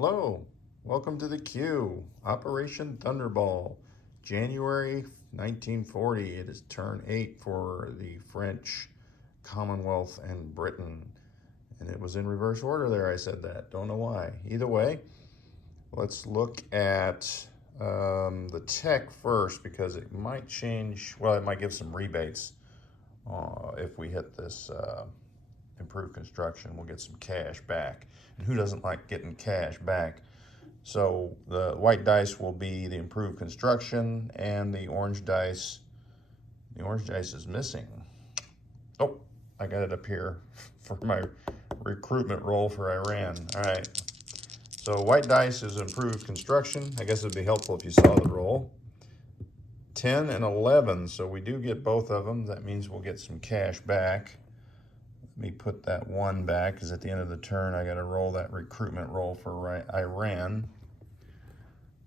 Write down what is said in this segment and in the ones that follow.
Hello, welcome to the Q, Operation Thunderball, January 1940. It is turn 8 for the French Commonwealth and Britain. And it was in reverse order there, I said that. Don't know why. Either way, let's look at the tech first because it might change, well, it might give some rebates if we hit this improved construction. We'll get some cash back. And who doesn't like getting cash back? So the white dice will be the improved construction, and the orange dice is missing. Oh, I got it up here for my recruitment roll for Iran. All right. So white dice is improved construction. I guess it'd be helpful if you saw the roll. 10 and 11, so we do get both of them. That means we'll get some cash back. Let me put that 1 back, because at the end of the turn, I got to roll that recruitment roll for Iran.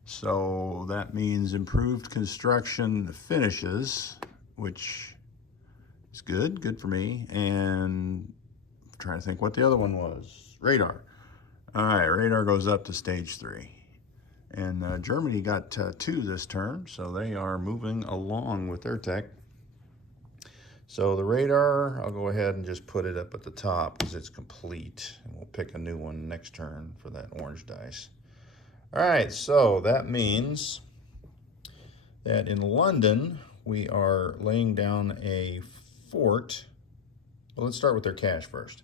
So that means improved construction finishes, which is good for me. And I'm trying to think what the other one was. Radar. All right, radar goes up to stage 3. And Germany got 2 this turn, so they are moving along with their tech. So the radar, I'll go ahead and just put it up at the top because it's complete. And we'll pick a new one next turn for that orange dice. All right, so that means that in London, we are laying down a fort. Well, let's start with their cash first.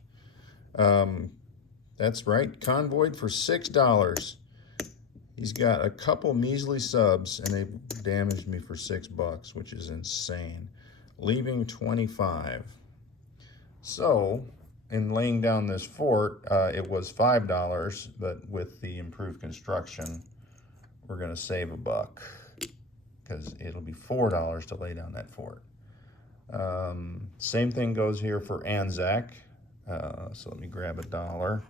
That's right, convoyed for $6. He's got a couple measly subs, and they've damaged me for $6, which is insane. Leaving 25. So, in laying down this fort, it was $5, but with the improved construction, we're going to save $1 because it'll be $4 to lay down that fort. Same thing goes here for Anzac. So let me grab $1.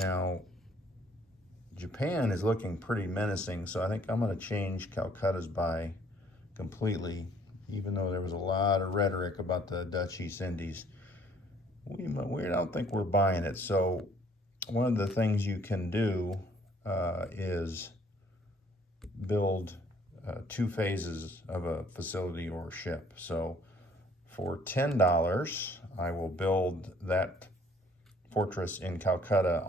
Now, Japan is looking pretty menacing, so I think I'm going to change Calcutta's buy completely, even though there was a lot of rhetoric about the Dutch East Indies. We don't think we're buying it. So one of the things you can do is build 2 phases of a facility or ship. So for $10, I will build that fortress in Calcutta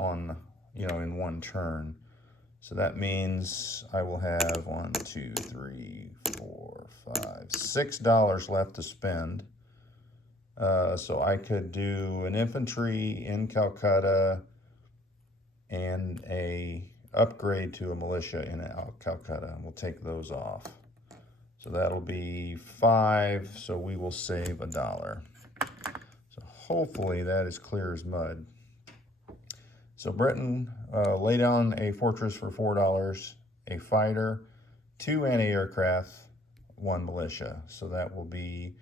in 1 turn. So that means I will have $6 left to spend. So I could do an infantry in Calcutta and a upgrade to a militia in Calcutta. We'll take those off. So that'll be 5, so we will save $1. So hopefully that is clear as mud. So Britain, lay down a fortress for $4, a fighter, 2 anti-aircraft, 1 militia. So that will be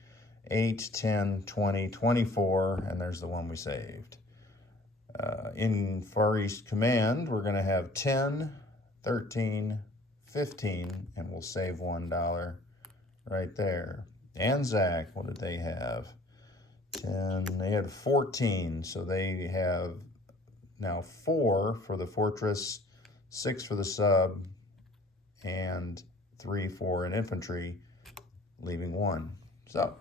8, 10, 20, 24, and there's the one we saved. In Far East Command, we're going to have 10, 13, 15, and we'll save $1 right there. Anzac, what did they have? 10, they had 14, so they have now 4 for the fortress, 6 for the sub, and 3 for an infantry, leaving 1. So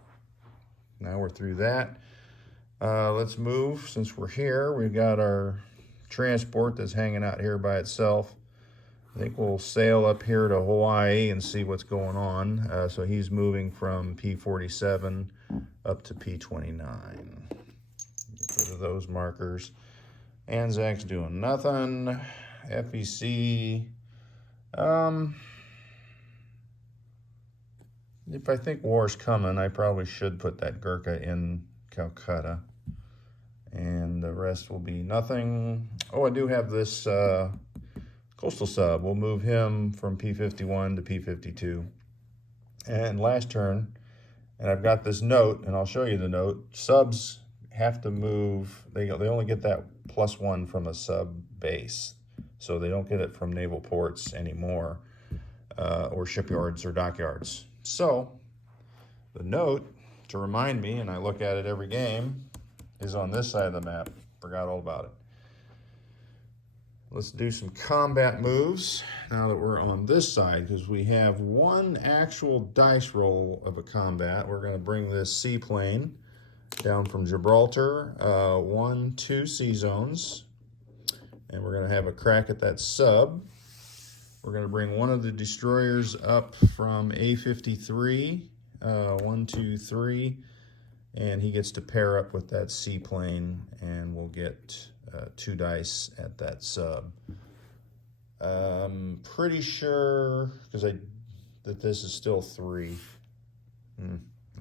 now we're through that. Let's move. Since we're here, we've got our transport that's hanging out here by itself. I think we'll sail up here to Hawaii and see what's going on. So he's moving from P47 up to P29. Get rid of those markers. Anzac's doing nothing. FEC. If I think war's coming, I probably should put that Gurkha in Calcutta. And the rest will be nothing. Oh, I do have this coastal sub. We'll move him from P51 to P52. And last turn, and I've got this note, and I'll show you the note. Subs have to move. They only get that +1 from a sub base. So they don't get it from naval ports anymore, or shipyards or dockyards. So the note, to remind me, and I look at it every game, is on this side of the map. Forgot all about it. Let's do some combat moves now that we're on this side, because we have one actual dice roll of a combat. We're going to bring this seaplane down from Gibraltar, 1-2 sea zones, and we're going to have a crack at that sub. We're going to bring one of the destroyers up from A53, 1, 2, 3, and he gets to pair up with that seaplane, and we'll get 2 dice at that sub. Pretty sure that this is still 3.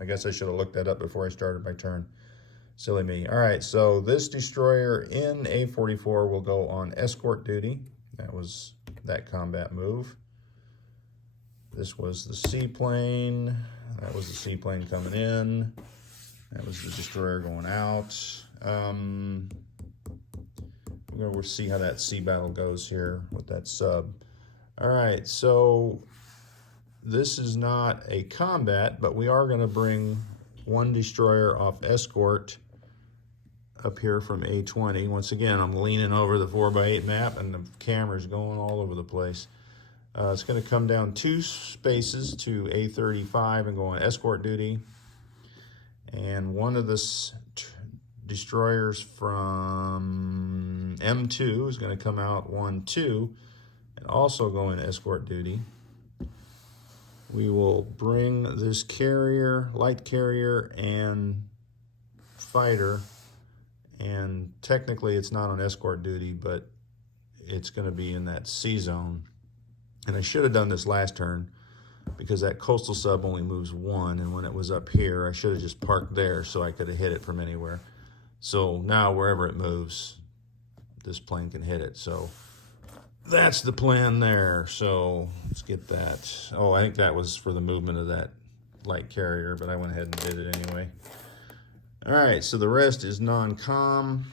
I guess I should have looked that up before I started my turn. Silly me. All right, so this destroyer in A44 will go on escort duty. That was that combat move. This was the seaplane. That was the seaplane coming in. That was the destroyer going out. We'll see how that sea battle goes here with that sub. All right, so this is not a combat, but we are going to bring one destroyer off escort up here from A20. Once again, I'm leaning over the 4x8 map, and the camera's going all over the place. It's going to come down 2 spaces to A35 and go on escort duty. And one of the destroyers from M2 is going to come out 1-2 and also go in escort duty. We will bring this carrier, light carrier, and fighter, and technically it's not on escort duty, but it's going to be in that sea zone. And I should have done this last turn, because that coastal sub only moves 1, and when it was up here, I should have just parked there so I could have hit it from anywhere. So now wherever it moves, this plane can hit it. So that's the plan there. So let's get that. Oh, I think that was for the movement of that light carrier, but I went ahead and did it anyway. All right, so the rest is non-com.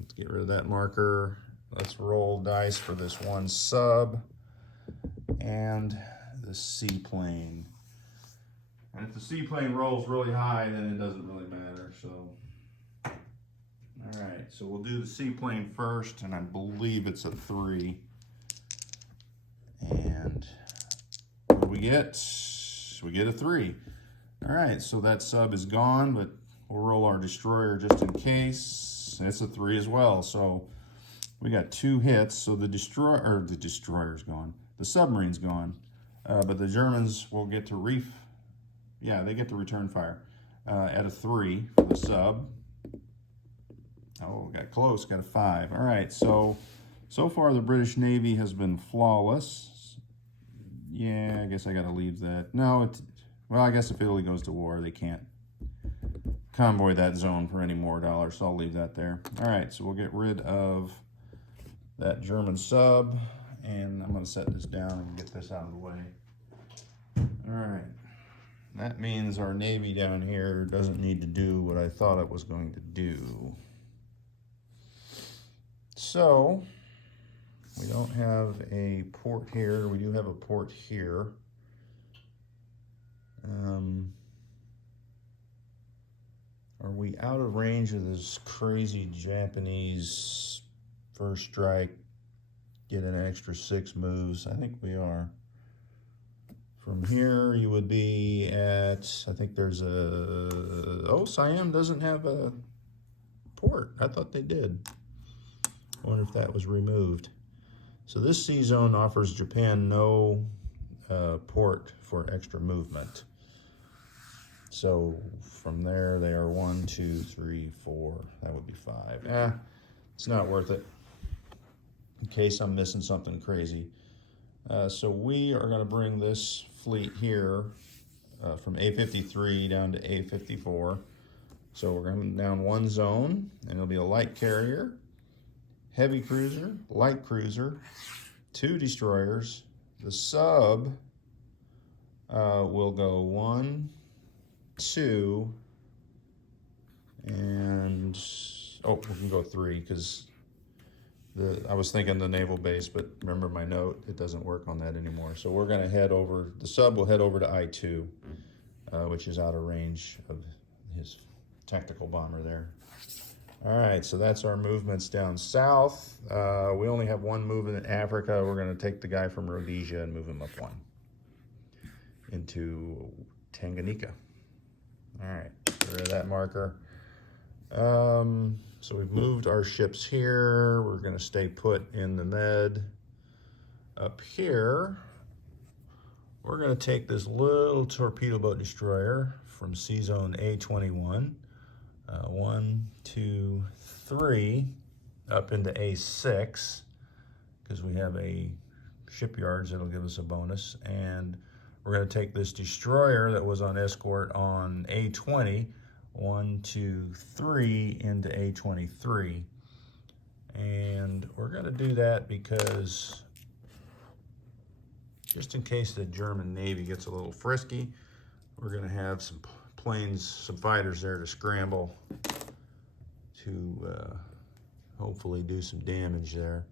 Let's get rid of that marker. Let's roll dice for this one sub and the seaplane. And if the seaplane rolls really high, then it doesn't really matter. So, all right, so we'll do the seaplane first, and I believe it's a 3. And what do we get? We get a 3. All right, so that sub is gone, but we'll roll our destroyer just in case. It's a 3 as well. So we got 2 hits. So the destroyer's gone. The submarine's gone. But the Germans will get to they get to return fire at a 3 for the sub. Oh, got close, got a 5. All right, so far the British Navy has been flawless. Yeah, I guess I got to leave that. No, well, I guess if Italy goes to war, they can't convoy that zone for any more dollars, so I'll leave that there. All right, so we'll get rid of that German sub, and I'm going to set this down and get this out of the way. All right, that means our Navy down here doesn't need to do what I thought it was going to do. So we don't have a port here. We do have a port here. Are we out of range of this crazy Japanese first strike, get an extra 6 moves? I think we are. From here, you would be at, I think there's Siam doesn't have a port. I thought they did. I wonder if that was removed. So this sea zone offers Japan no port for extra movement. So from there, they are 1, 2, 3, 4. That would be 5. It's not worth it in case I'm missing something crazy. So we are going to bring this fleet here from A53 down to A54. So we're going down 1 zone, and it'll be a light carrier, heavy cruiser, light cruiser, 2 destroyers. The sub will go 1, 2, and we can go 3 because I was thinking the naval base, but remember my note, it doesn't work on that anymore. So we're going to head over, the sub will head over to I-2, which is out of range of his tactical bomber there. All right, so that's our movements down south. We only have one movement in Africa. We're going to take the guy from Rhodesia and move him up one into Tanganyika. All right, get rid of that marker. So we've moved our ships here. We're going to stay put in the Med. Up here, we're going to take this little torpedo boat destroyer from Sea Zone A21. 1, 2, 3 up into A6 because we have a shipyards that'll give us a bonus, and we're going to take this destroyer that was on escort on A20, 1, 2, 3 into A23, and we're going to do that because just in case the German Navy gets a little frisky, we're going to have some planes, some fighters there to scramble to hopefully do some damage there.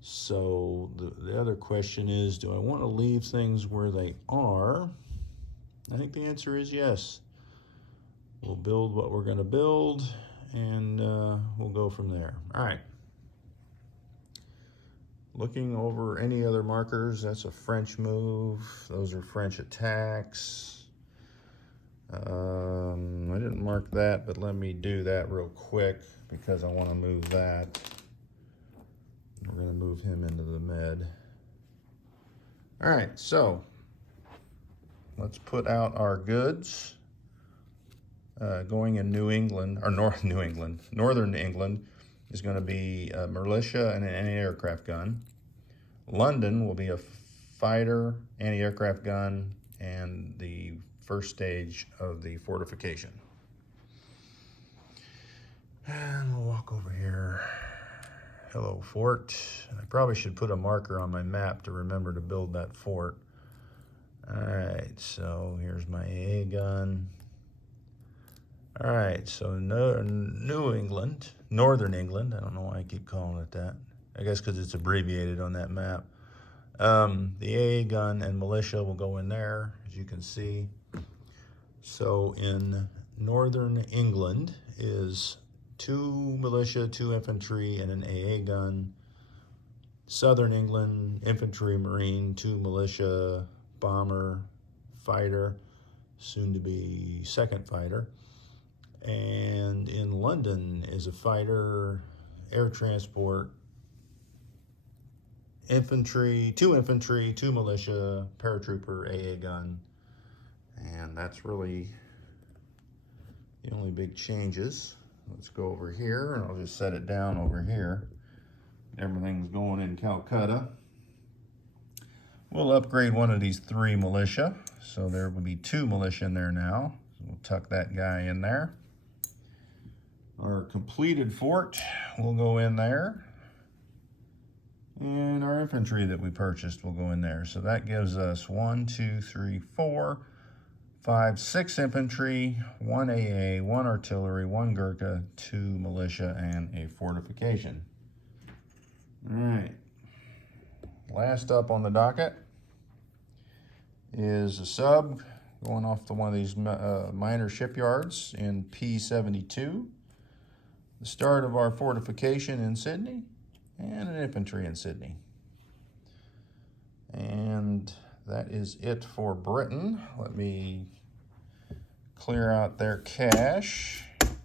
So the other question is, do I want to leave things where they are? I think the answer is yes. We'll build what we're going to build, and we'll go from there. All right. Looking over any other markers, that's a French move. Those are French attacks. I didn't mark that, but let me do that real quick because I want to move that. We're going to move him into the Med. All right, so let's put out our goods. Going in New England, or Northern England is going to be a militia and an anti-aircraft gun. London will be a fighter, anti-aircraft gun, and the first stage of the fortification. And we'll walk over here. Hello, fort. I probably should put a marker on my map to remember to build that fort. All right, so here's my AA gun. All right, so New England, Northern England. I don't know why I keep calling it that. I guess because it's abbreviated on that map. The AA gun and militia will go in there, as you can see. So in Northern England is 2 militia, 2 infantry, and an AA gun. Southern England, infantry, marine, 2 militia, bomber, fighter, soon to be second fighter. And in London is a fighter, air transport, infantry, 2 militia, paratrooper, AA gun. And that's really the only big changes. Let's go over here, and I'll just set it down over here. Everything's going in Calcutta. We'll upgrade one of these 3 militia. So there will be 2 militia in there now. So we'll tuck that guy in there. Our completed fort will go in there. And our infantry that we purchased will go in there. So that gives us 1, 2, 3, 4, 5, 6 infantry, 1 AA, 1 artillery, 1 Gurkha, 2 militia, and a fortification. All right. Last up on the docket is a sub going off to one of these minor shipyards in P72. The start of our fortification in Sydney, and an infantry in Sydney. And that is it for Britain. Let me clear out their cash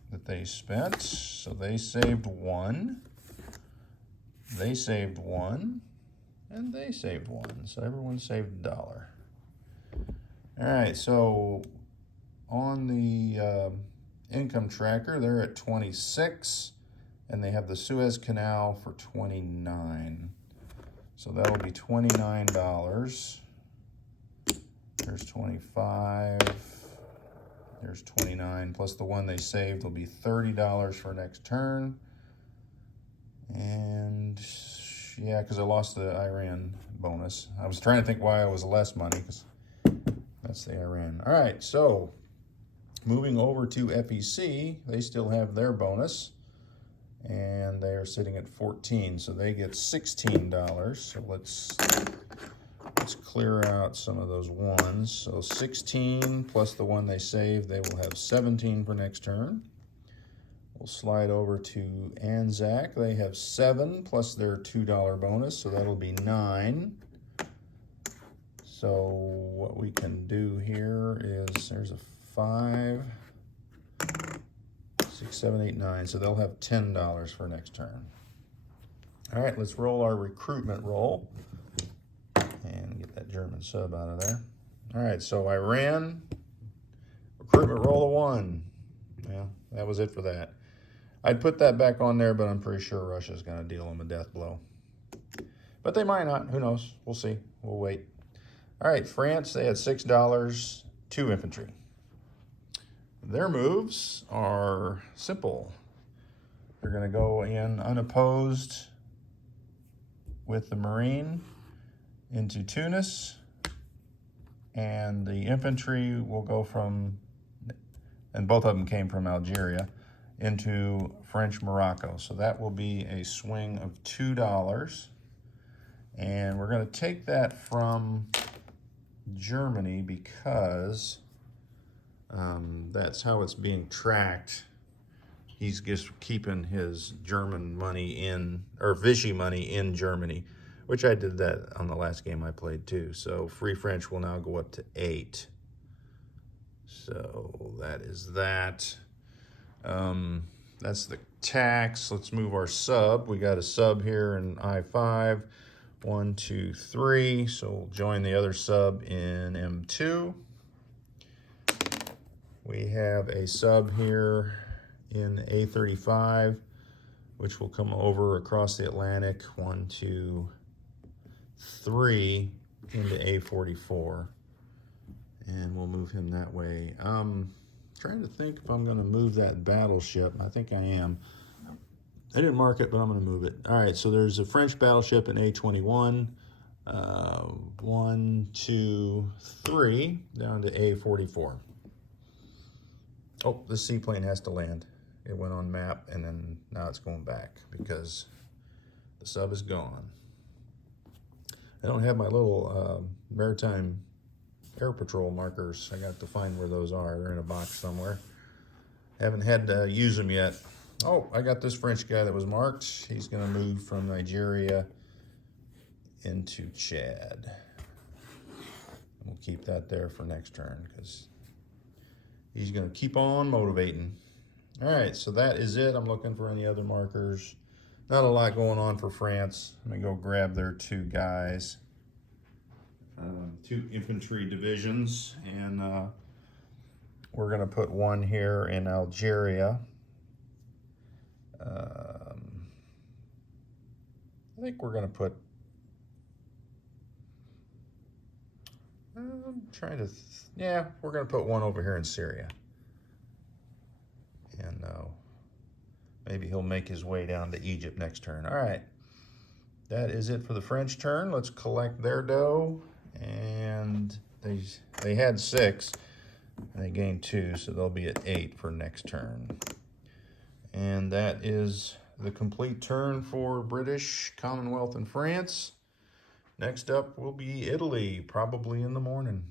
that they spent. So they saved 1, they saved 1, and they saved 1. So everyone saved $1. All right, so on the income tracker, they're at 26, and they have the Suez Canal for 29. So that'll be $29. There's 25. There's 29, plus the one they saved will be $30 for next turn. And yeah, because I lost the Iran bonus. I was trying to think why it was less money, because that's the Iran. All right, so moving over to FEC, they still have their bonus, and they are sitting at 14, so they get $16. So let's clear out some of those ones. So 16 plus the one they saved, they will have 17 for next turn. We'll slide over to Anzac. They have 7 plus their $2 bonus, so that'll be 9. So what we can do here is there's a 5, 6, 7, 8, 9. So they'll have $10 for next turn. All right, let's roll our recruitment roll and get that German sub out of there. All right, so Iran, recruitment roll of 1. Yeah, that was it for that. I'd put that back on there, but I'm pretty sure Russia's going to deal them a death blow. But they might not. Who knows? We'll see. We'll wait. All right, France, they had $6, 2 infantry. Their moves are simple. They're going to go in unopposed with the Marine into Tunis, and the infantry will go from, and both of them came from Algeria, into French Morocco. So that will be a swing of $2. And we're going to take that from Germany because that's how it's being tracked. He's just keeping his German money in, or Vichy money in Germany, which I did that on the last game I played too. So Free French will now go up to 8. So that is that. That's the tax. Let's move our sub. We got a sub here in I5. 1, 2, 3. So we'll join the other sub in M2. We have a sub here in A35, which will come over across the Atlantic. 1, 2, 3 into A44. And we'll move him that way. Trying to think if I'm going to move that battleship. I think I am. I didn't mark it, but I'm going to move it. All right, so there's a French battleship in A21. 1, 2, 3, down to A44. Oh, the seaplane has to land. It went on map, and then now it's going back because the sub is gone. I don't have my little maritime air patrol markers. I got to find where those are. They're in a box somewhere. Haven't had to use them yet. Oh, I got this French guy that was marked. He's going to move from Nigeria into Chad. We'll keep that there for next turn because he's going to keep on motivating. All right, so that is it. I'm looking for any other markers. Not a lot going on for France. Let me go grab their 2 guys. 2 infantry divisions, and we're going to put one here in Algeria. I think we're going to put, I'm trying to, yeah, we're going to put one over here in Syria. And maybe he'll make his way down to Egypt next turn. All right, that is it for the French turn. Let's collect their dough. And they had 6, and they gained 2, so they'll be at 8 for next turn. And that is the complete turn for British, Commonwealth, and France. Next up will be Italy, probably in the morning.